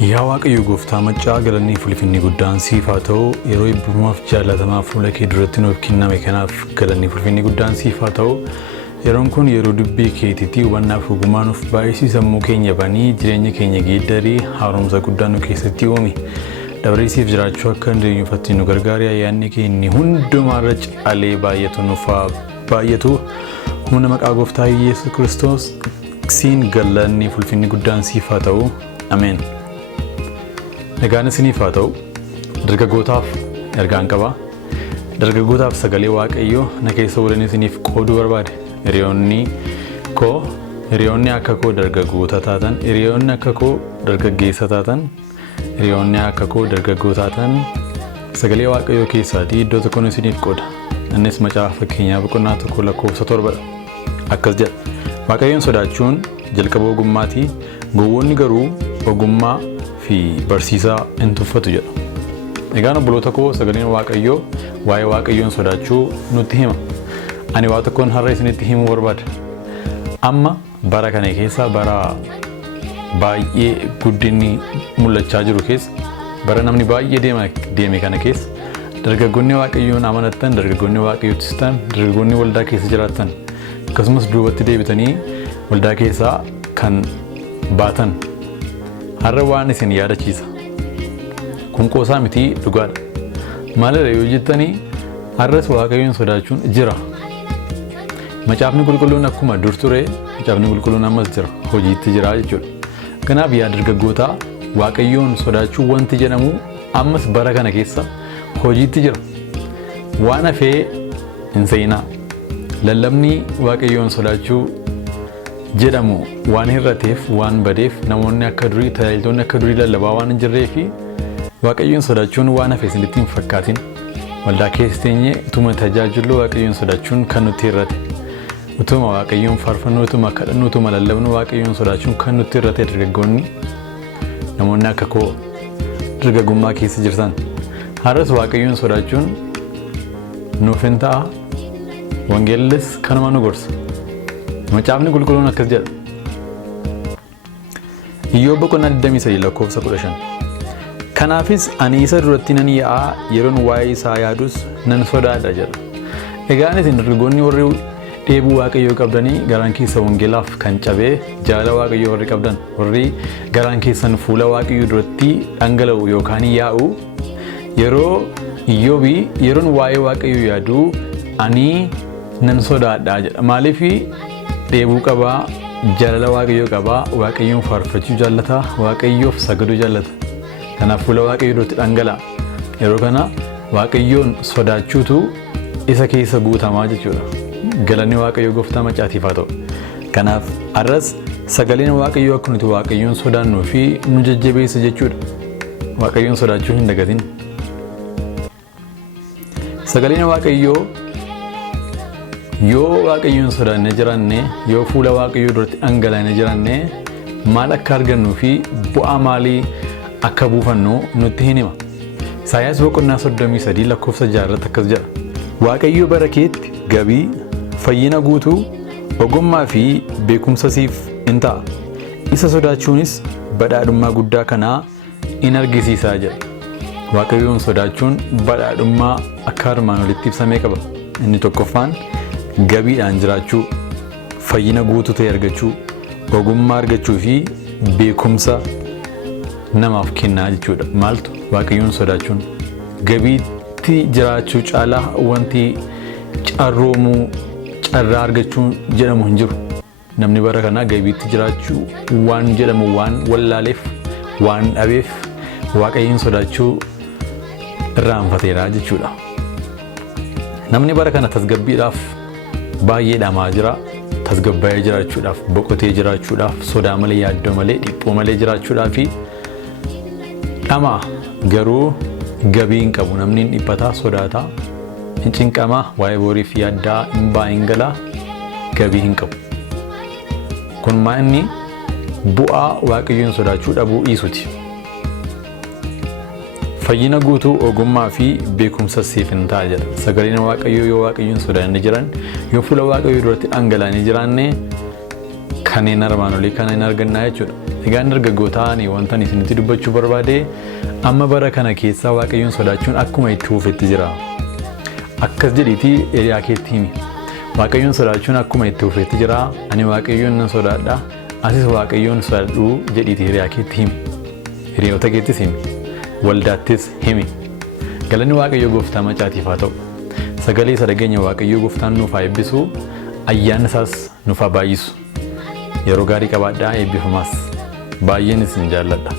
Yaa Waaqayyo gooftaa maccaa galanii fulfinni guddaan siif haa ta'u yeroo eebbifamuuf jaalatamaa fuula kee duratti nuuf kenname kanaaf galanii fulfinni guddaan siif haa ta'u yeroon kun yeroo dubbii keetiitii hubannaaf ogummaa nuuf baay'isii sammuu keenya banii jireenya keenya geeddarii haaromsa guddaa nu keessatti uume dabareesiif jiraachuu akka dandeenyuufatti nu gargaari ayyaanni keenya hundumaarra caalee baay'atu nuuf baay'atu humna maqaa gooftaa Yesuus Kiristoos siin galanii fulfinni guddaan siif haa ta'u ameen. Nagaan isiniif haa ta'u dargaggootaaf ergaan qaba. Dargaggootaaf sagalee Waaqayyoo na keessa waliin isiniif qooduu barbaade. Hiriyoonni akka koo dargaggoota taatan, hiriyoonni akka koo dargaggeessa taatan, hiriyoonni akka koo dargaggoota taatan sagalee Waaqayyoo keessaatii iddoo tokkoon isiniif qooda. Innis macaafa fakkeenyaa boqonnaa 1:7 akkas jedha. Waaqayyoon sodaachuun jalqaba ogummaatii, gowwoonni garuu ogummaa fi barsiisaa hin tuffatu jedha. Egaan obboloota koo sagaleen Waaqayyoo waa'ee Waaqayyoon sodaachuu nutti hima. Ani waa tokkoon har'a isinitti himuu barbaada. Amma bara kana keessa bara baay'ee guddinni mul'achaa jiru keessa bara namni baay'ee deeme kana keessa dargaggoonni Waaqayyoon amanatan, dargaggoonni Waaqayyootti sitan, dargaggoonni waldaa keessa jiraatan akkasumas duubatti deebitanii waldaa keessaa kan baatan har'a waan isin yaadachiisa. Kun qoosaa miti dhugaadha. Maalirra yoo jettanii har'as Waaqayyoon sodaachuun jira. Macaafni qulqulluun akkuma dur ture, macaafni qulqulluun ammas jira, hojiitti jira jechuudha. Kanaaf yaa dargaggoota Waaqayyoon sodaachuu wanti jedhamu ammas bara kana keessa hojiitti jira. Waan hafee hin seenaa. Lallabni Waaqayyoon sodaachuu jedhamu waan hir'ateef waan badeef namoonni akka durii tajaajiltoonni akka durii lallabaa waan hin jirree fi Waaqayyoon sodaachuun waan hafe isinitti hin fakkaatin. Waldaa keessa teenyee utuma tajaajiluu Waaqayyoon sodaachuun kan nutti hir'ate. Utuma Waaqayyoon faarfannuu, utuma kadhannuu, utuma lallabnu Waaqayyoon sodaachuun kan nutti hir'ate dargaggoonni namoonni akka koo dargaggummaa keessa jirtan. Har'as Waaqayyoon sodaachuun nuuf hin ta'a. Wangeellis kanuma nu gorsa. Macaafni qulqulluun akkas jedha. Iyyoob boqonnaa 23:15. Kanaafis ani isa duratti nan yaa'a yeroon waa'ee isaa yaadus nan sodaadha jedha. Egaan isin dargaggoonni warri dheebuu Waaqayyoo qabdanii garaan keessa wangeelaaf kan cabee jaalala Waaqayyoo warri qabdan warri garaan keessan fuula Waaqayyoo duratti dhangala'u yookaan yaa'u yeroo Iyyoobii yeroon waa'ee Waaqayyoo yaadu ani nan sodaadha jedha. Maaliif dheebuu qabaa, jaalala Waaqayyoo qabaa, Waaqayyoon faarfachuu jaallata, Waaqayyoof sagaduu jaallata. Kanaaf fuula Waaqayyoo duratti dhangala'a. Yeroo kana Waaqayyoon sodaachuutu isa keessa guutamaa jechuudha. Galanni Waaqayyoo gooftaa macaatiif haa ta'u. Kanaaf har'as sagaleen Waaqayyoo akka nuti Waaqayyoon sodaannuu fi nu jajjabeessa jechuudha. Waaqayyoon sodaachuu hin dagatin. Sagaleen Waaqayyoo yoo Waaqayyoon sodaannee jiraanne, yoo fuula Waaqayyoo duratti dhangalaanee jiraanne maal akka argannuu fi bu'aa maalii akka buufannu nutti hima. Isaayaas boqonnaa 33:6 akkas jedha. Waaqayyo bara keetti gabii, fayyina guutuu, ogummaa fi beekumsa siif in ta'a. Isa sodaachuunis badhaadhummaa guddaa kanaa in argisiisa jedha. Waaqayyoon sodaachuun badhaadhummaa akka armaan olitti ibsamee qaba. Inni tokkoffaan gabiidhaan jiraachuu, fayyina guutuu ta'e argachuu, ogummaa argachuu fi beekumsa namaaf kennaa jechuudha. Maaltu Waaqayyoon sodaachuun gabiitti jiraachuu caalaa wanti carroomuu carraa argachuu jedhamu hin jiru. Namni bara kanaa gabiitti jiraachuu waan jedhamu waan wallaaleef waan dhabeef Waaqayyoon sodaachuu irraanfateera jechuudha. Namni bara kana tasgabbiidhaaf baay'ee dhamaa jira. Tasgabbaa'ee jiraachuudhaaf, boqotee jiraachuudhaaf, sodaa malee, yaaddoo malee, dhiphoo malee jiraachuudhaaf fi dhamaa garuu gabii hin qabu. Namni hin dhiphataa, sodaataa, hin cinqamaa, waa'ee boriif yaaddaa, hin baa, hin galaa, gabii hin qabu. Kun maa'inni bu'aa Waaqayyoon sodaachuu dhabuu dhiisuuti. Fayyina guutuu, ogummaa fi beekumsa siif in ta'a jedha. Sagaleen Waaqayyoo yoo Waaqayyoon sodaannee jiran, yoo fuula Waaqayyoo duratti dhangalaanee jiraanne kanneen armaan olii kana hin argannaa jechuudha. Egaan dargaggootaan wanta ani isinitti dubbachuu barbaade amma bara kana keessa Waaqayyoon sodaachuun akkuma itti fufetti jira. Akkas jedhiitii hiriyaa keetti himi. Waaqayyoon sodaachuun akkuma itti fufetti jira. Ani Waaqayyoon nan sodaadha. Asis Waaqayyoon sodaadhu jedhiitii hiriyaa keetti himi. Hiriyoota keettis himi. Waldaattis himi. Galanni Waaqayyoo Gooftaa macaatiif haa ta'u. Sagalee isa dhageenya Waaqayyoo Gooftaan nuuf haa eebbisu. Ayyaana isaas nuuf haa baay'isu. Yeroo gaarii qabaadhaa, eebbifamas. Baay'een isin jaalladha.